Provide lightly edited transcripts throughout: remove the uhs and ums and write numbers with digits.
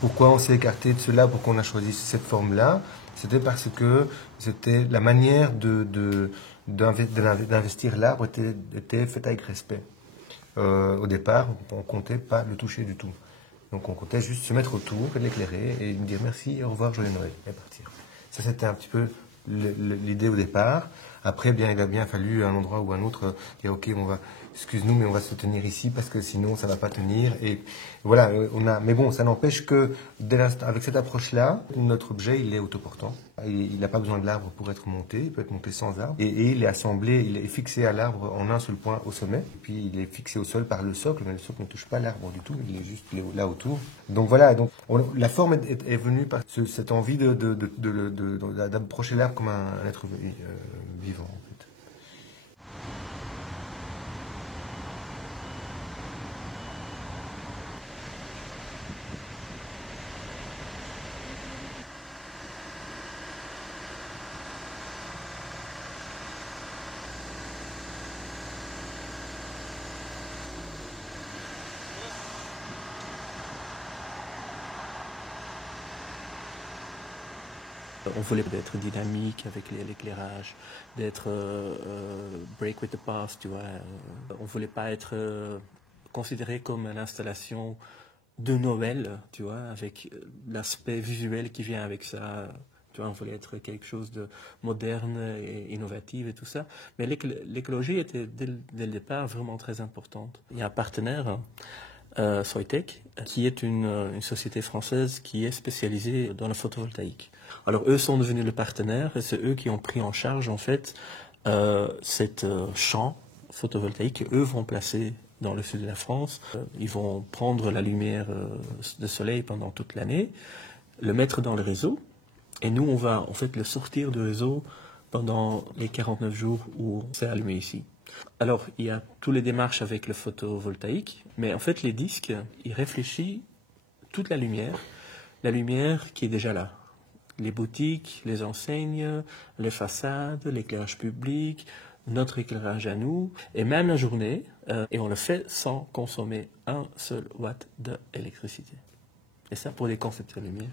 Pourquoi on s'est écarté de cela, pourquoi on a choisi cette forme-là? C'était parce que c'était la manière d'investir l'arbre était faite avec respect. Au départ, on comptait pas le toucher du tout. Donc on comptait juste se mettre autour, l'éclairer et me dire merci, au revoir, joyeux Noël et partir. Ça c'était un petit peu l'idée au départ. Après, bien, il a bien fallu un endroit ou un autre dire ok, excuse-nous, mais on va se tenir ici parce que sinon ça va pas tenir. Et voilà, mais bon, ça n'empêche que avec cette approche-là, notre objet il est autoportant. Il n'a pas besoin de l'arbre pour être monté, il peut être monté sans arbre. Et il est assemblé, il est fixé à l'arbre en un seul point au sommet. Et puis il est fixé au sol par le socle, mais le socle ne touche pas l'arbre du tout, il est juste là autour. Donc voilà, la forme est venue par cette envie d'approcher l'arbre comme un être vivant. On voulait être dynamique avec l'éclairage, d'être break with the past, tu vois. On voulait pas être considéré comme une installation de Noël, tu vois, avec l'aspect visuel qui vient avec ça. Tu vois, on voulait être quelque chose de moderne et innovatif et tout ça. Mais l'écologie était dès le départ vraiment très importante. Il y a un partenaire, Soitec, qui est une société française qui est spécialisée dans le photovoltaïque. Alors eux sont devenus le partenaire et c'est eux qui ont pris en charge en fait cette champ photovoltaïque qu'eux vont placer dans le sud de la France. Ils vont prendre la lumière de soleil pendant toute l'année, le mettre dans le réseau et nous on va en fait le sortir du réseau pendant les 49 jours où c'est allumé ici. Alors, il y a toutes les démarches avec le photovoltaïque, mais en fait, les disques, ils réfléchissent toute la lumière qui est déjà là. Les boutiques, les enseignes, les façades, l'éclairage public, notre éclairage à nous, et même la journée, et on le fait sans consommer un seul watt d'électricité. Et ça pour des concepteurs lumière.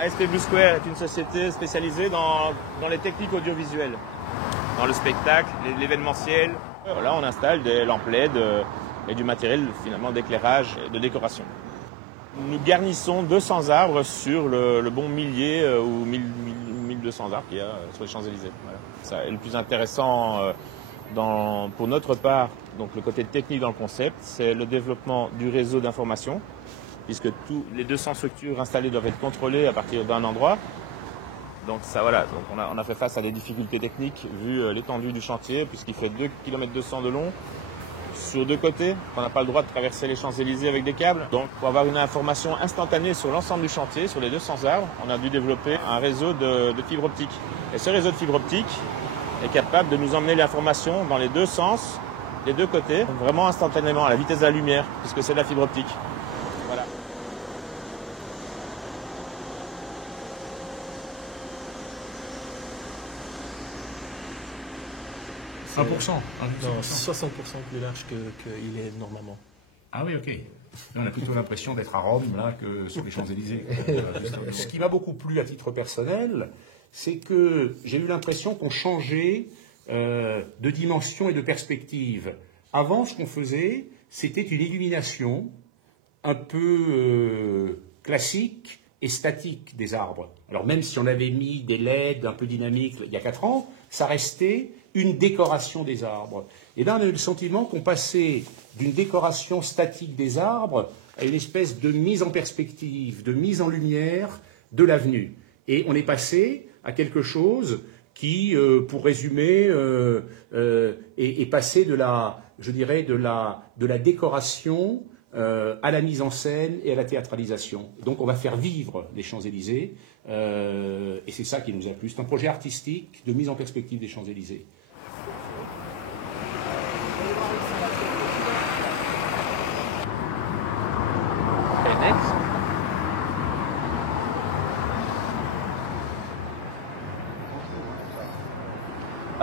ASP Blue Square est une société spécialisée dans les techniques audiovisuelles, dans le spectacle, l'événementiel. Là, on installe des lampes LED et du matériel finalement d'éclairage et de décoration. Nous garnissons 200 arbres sur le bon millier ou 1200 arbres qu'il y a sur les Champs-Élysées. Voilà. Ça est le plus intéressant pour notre part, donc le côté technique dans le concept, c'est le développement du réseau d'information, puisque tous les 200 structures installées doivent être contrôlées à partir d'un endroit. Donc ça, voilà, donc on a fait face à des difficultés techniques vu l'étendue du chantier, puisqu'il fait 2 km 200 de long sur deux côtés. On n'a pas le droit de traverser les Champs-Élysées avec des câbles. Donc pour avoir une information instantanée sur l'ensemble du chantier, sur les 200 arbres, on a dû développer un réseau de fibre optique. Et ce réseau de fibre optique est capable de nous emmener l'information dans les deux sens, les deux côtés, vraiment instantanément, à la vitesse de la lumière, puisque c'est de la fibre optique. Voilà. C'est 1%. 60% plus large qu'il est normalement. Ah oui, ok. On a plutôt l'impression d'être à Rome, là, que sur les Champs-Élysées. Ce qui m'a beaucoup plu à titre personnel, c'est que j'ai eu l'impression qu'on changeait de dimension et de perspective. Avant, ce qu'on faisait, c'était une illumination un peu classique et statique des arbres. Alors même si on avait mis des LED un peu dynamiques il y a 4 ans, ça restait une décoration des arbres. Et là, on a eu le sentiment qu'on passait d'une décoration statique des arbres à une espèce de mise en perspective, de mise en lumière de l'avenue. Et on est passé à quelque chose qui, pour résumer, est passé de la, je dirais, de la décoration à la mise en scène et à la théâtralisation. Donc on va faire vivre les Champs-Élysées, et c'est ça qui nous a plu. C'est un projet artistique de mise en perspective des Champs-Élysées.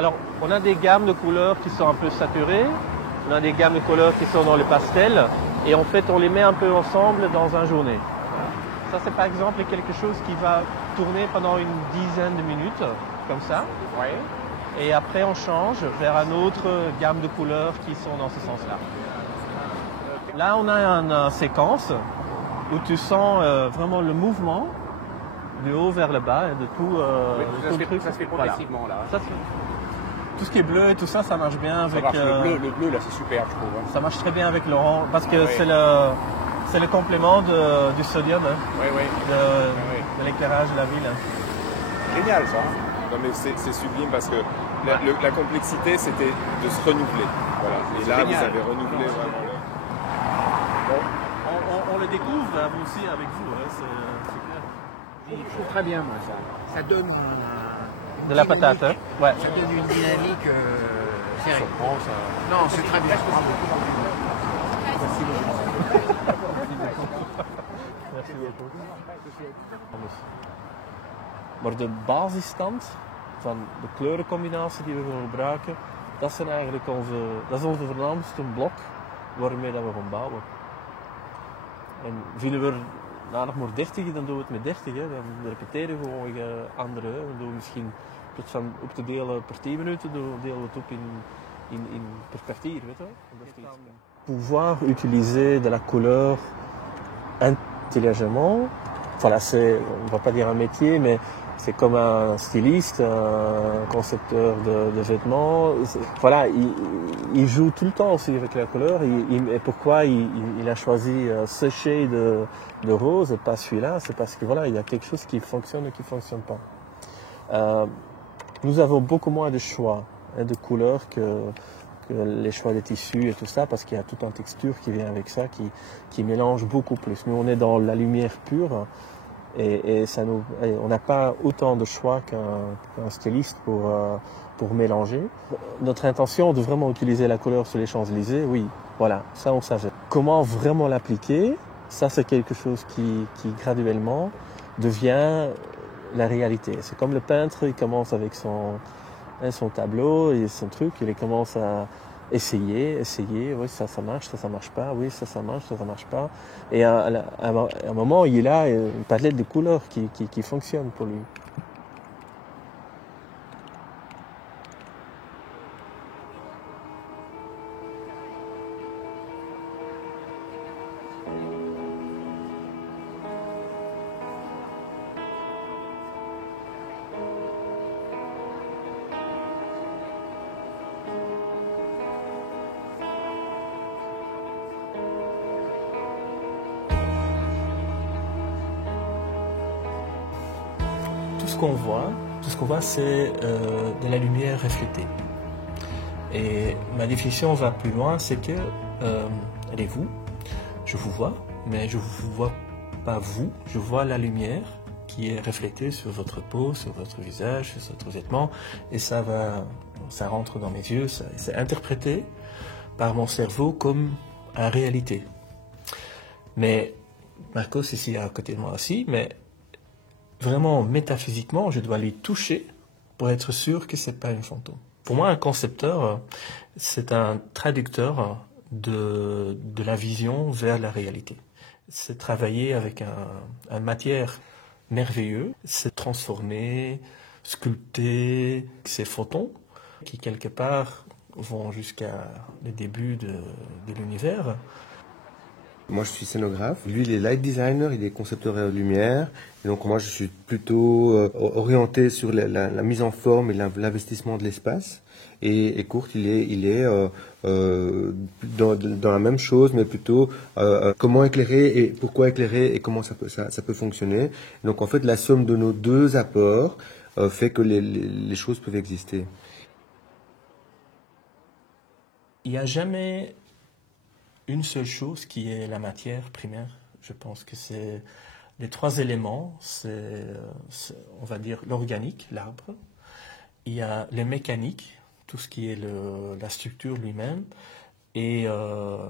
Alors, on a des gammes de couleurs qui sont un peu saturées, on a des gammes de couleurs qui sont dans le pastel, et en fait, on les met un peu ensemble dans une journée. Ça, c'est par exemple quelque chose qui va tourner pendant une dizaine de minutes, comme ça. Ouais. Et après, on change vers une autre gamme de couleurs qui sont dans ce sens-là. Là, on a une séquence où tu sens vraiment le mouvement du haut vers le bas et de tout, tout le truc. Ça se fait progressivement, là. Ça, tout ce qui est bleu et tout ça, ça marche bien avec... Le bleu, là, c'est super, je trouve. Hein. Ça marche très bien avec l'orange, parce que Ouais. c'est le complément du sodium, hein, Oui, oui. de l'éclairage de la ville. Génial, ça. Hein. Non mais c'est sublime parce que la complexité c'était de se renouveler. Voilà. Et C'est là génial. vous avez renouvelé vraiment le... On le découvre, vous aussi, avec vous. Hein, c'est clair. Je trouve très bien, moi, ça. Ça donne De la patate, hein? Ouais. Ça donne une dynamique serrée. Non, c'est très bien. Bravo. Merci beaucoup. Maar de basisstand van de kleurencombinatie die we gaan gebruiken, dat is onze voornaamste blok waarmee dat we gaan bouwen. En vinden we er nog maar 30, dan doen we het met 30. Hè. Dan repeteren we gewoon andere. Hè. Dan doen we misschien tot van op te delen per 10 minuten, delen we het op per kwartier. Weet je? Pouvoir utiliser de la couleur intelligemment, voilà, on ne va pas dire un métier, mais c'est comme un styliste, un concepteur de vêtements. Voilà, il joue tout le temps aussi avec la couleur. Et pourquoi il a choisi ce shade de rose et pas celui-là? C'est parce que voilà, il y a quelque chose qui fonctionne et qui ne fonctionne pas. Nous avons beaucoup moins de choix de couleurs que les choix des tissus et tout ça, parce qu'il y a toute une texture qui vient avec ça, qui mélange beaucoup plus. Nous, on est dans la lumière pure. Et on n'a pas autant de choix qu'un styliste pour mélanger. Notre intention de vraiment utiliser la couleur sur les Champs-Élysées, oui, voilà, ça on savait. Comment vraiment l'appliquer, ça c'est quelque chose qui graduellement devient la réalité. C'est comme le peintre, il commence avec son tableau et son truc, il commence à essayer, oui, ça marche pas, oui, ça marche pas. Et à un moment, il a une palette de couleurs qui fonctionne pour lui. Tout ce qu'on voit, c'est de la lumière reflétée. Et ma définition va plus loin, c'est que, allez vous, je vous vois, mais je ne vous vois pas vous, je vois la lumière qui est reflétée sur votre peau, sur votre visage, sur votre vêtement, et ça rentre dans mes yeux, c'est interprété par mon cerveau comme une réalité. Mais Marcos ici à côté de moi aussi, mais vraiment métaphysiquement, je dois lui toucher pour être sûr que c'est pas une fantôme. Pour moi, un concepteur, c'est un traducteur de la vision vers la réalité. C'est travailler avec une matière merveilleuse, c'est transformer, sculpter ces photons qui quelque part vont jusqu'à le début de l'univers. Moi, je suis scénographe. Lui, il est light designer, il est concepteur de lumière. Et donc, moi, je suis plutôt orienté sur la mise en forme et l'investissement de l'espace. Et Kurt, il est dans la même chose, mais plutôt comment éclairer et pourquoi éclairer et comment ça peut fonctionner. Et donc, en fait, la somme de nos deux apports fait que les choses peuvent exister. Il n'y a jamais une seule chose qui est la matière primaire. Je pense que c'est les trois éléments, c'est on va dire l'organique, l'arbre. Il y a les mécaniques, tout ce qui est la structure lui-même, et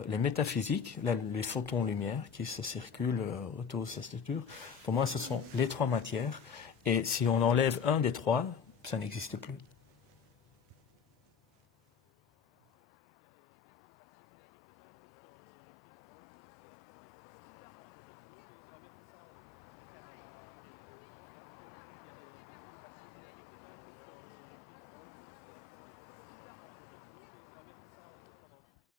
les métaphysiques, les photons lumière qui se circulent autour de sa structure. Pour moi, ce sont les trois matières. Et si on enlève un des trois, ça n'existe plus.